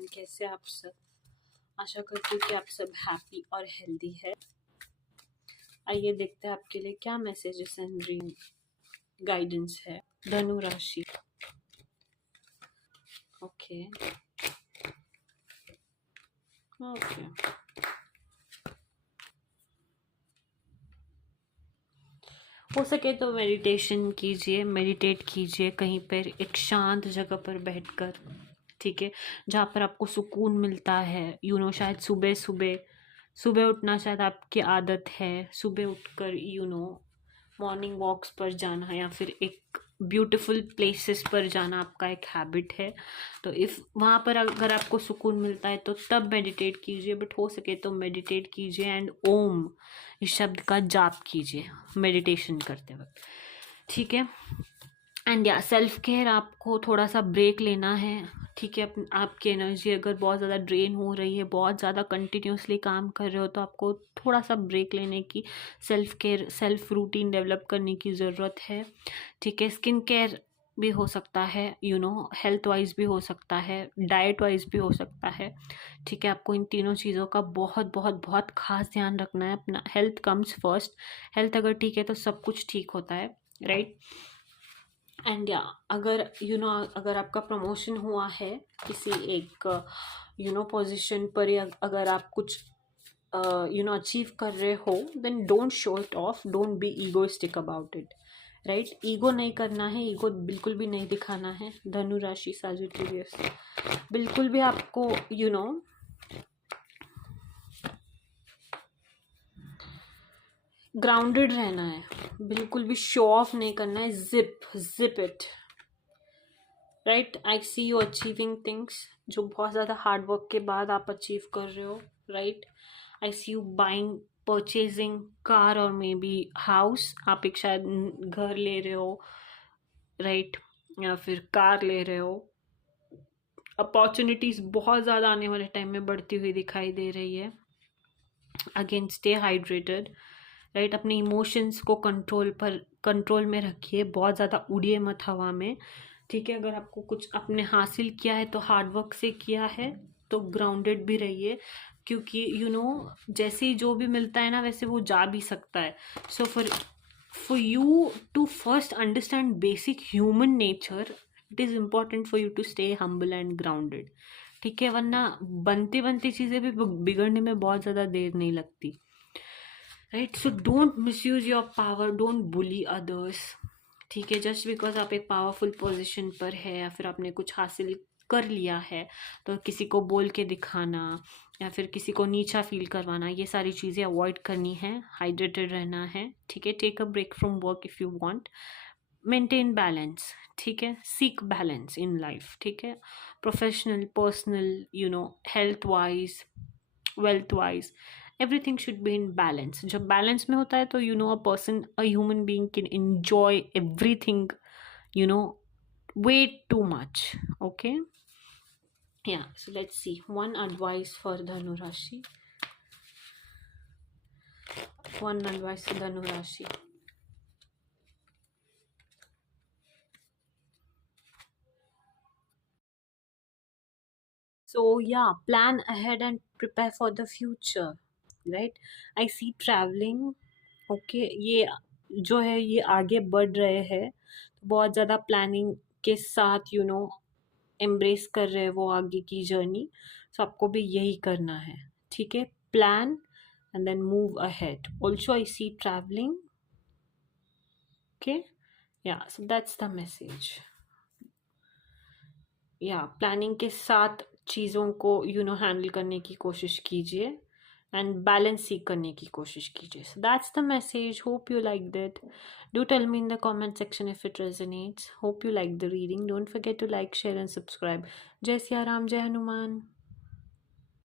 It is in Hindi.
एंड कैसे आप सब। आशा करती हूँ कि आप सब हैप्पी और हेल्दी है। आइए देखते हैं आपके लिए क्या मैसेजेस एंड ड्रीम गाइडेंस है। धनु राशि। ओके ओके हो सके तो मेडिटेशन कीजिए, मेडिटेट कीजिए कहीं पर एक शांत जगह पर बैठकर, ठीक है, जहाँ पर आपको सुकून मिलता है। शायद सुबह सुबह सुबह उठना शायद आपकी आदत है। सुबह उठकर मॉर्निंग वॉक्स पर जाना या फिर एक ब्यूटीफुल प्लेसेस पर जाना आपका एक हैबिट है। तो इफ़ वहाँ पर अगर आपको सुकून मिलता है तो तब मेडिटेट कीजिए, बट हो सके तो मेडिटेट कीजिए एंड ओम इस शब्द का जाप कीजिए मेडिटेशन करते वक्त, ठीक है। एंड या सेल्फ केयर, आपको थोड़ा सा ब्रेक लेना है, ठीक है। आपकी एनर्जी अगर बहुत ज़्यादा ड्रेन हो रही है, बहुत ज़्यादा कंटिन्यूसली काम कर रहे हो, तो आपको थोड़ा सा ब्रेक लेने की, self care, self routine develop करने की ज़रूरत है, ठीक है। स्किन केयर भी हो सकता है, हेल्थ वाइज भी हो सकता है, डाइट वाइज भी हो सकता है, ठीक है। आपको इन तीनों चीज़ों का बहुत बहुत बहुत खास ध्यान रखना है। अपना हेल्थ कम्स फर्स्ट। हेल्थ अगर ठीक है तो सब कुछ ठीक होता है, राइट। एंड या अगर अगर आपका प्रमोशन हुआ है किसी एक पोजीशन पर, या अगर आप कुछ अचीव कर रहे हो, then don't show it off, don't be egoistic about it, right. Ego नहीं करना है, ईगो बिल्कुल भी नहीं दिखाना है। धनु राशि सजिटेरियस, बिल्कुल भी आपको ग्राउंडेड रहना है, बिल्कुल भी शो ऑफ नहीं करना है। Zip it, right. I see you achieving things जो बहुत ज़्यादा हार्ड वर्क के बाद आप अचीव कर रहे हो, right. I see you buying, purchasing car और मे बी हाउस। आप एक शायद घर ले रहे हो, राइट, या फिर कार ले रहे हो। अपॉर्चुनिटीज बहुत ज़्यादा आने वाले टाइम में बढ़ती हुई दिखाई दे रही है। Again stay hydrated, right. अपने इमोशंस को कंट्रोल में रखिए, बहुत ज़्यादा उड़िए मत हवा में, ठीक है। अगर आपको कुछ आपने हासिल किया है तो हार्डवर्क से किया है, तो ग्राउंडेड भी रहिए, क्योंकि जैसे ही जो भी मिलता है ना, वैसे वो जा भी सकता है। So for you to first understand basic human nature, it is important for you to stay humble and grounded, ठीक है। वरना बनती बनती चीज़ें भी बिगड़ने में बहुत ज़्यादा देर नहीं लगती, right. So don't misuse your power, don't bully others, ठीक है। जस्ट बिकॉज आप एक पावरफुल पोजीशन पर है या फिर आपने कुछ हासिल कर लिया है, तो किसी को बोल के दिखाना या फिर किसी को नीचा फील करवाना, ये सारी चीज़ें अवॉइड करनी है। हाइड्रेटेड रहना है, ठीक है। Take a break from work if you want, maintain balance, ठीक है। सीक बैलेंस इन लाइफ, ठीक है। Professional, personal, health wise, wealth wise, everything should be in balance. जब बैलेंस में होता है तो a human being can enjoy everything way too much, okay। Yeah, so let's see one advice for Dhanu Rashi. One advice for Dhanu Rashi. So yeah, plan ahead and prepare for the future, right? I see traveling, okay। ये जो है ये आगे बढ़ रहे हैं, तो बहुत ज़्यादा प्लानिंग के साथ एम्ब्रेस कर रहे हैं वो आगे की जर्नी। सो आपको भी यही करना है, ठीक है। Plan and then move ahead. Also I see travelling, okay. Yeah so that's the message. या प्लानिंग के साथ चीज़ों को हैंडल करने की कोशिश कीजिए एंड बैलेंस सीख करने की कोशिश कीजिए। So that's the message. Hope you like that. Do tell me in the comment section if it resonates. Hope you like the reading. Don't forget to like, share and subscribe. जय सिया राम, जय हनुमान।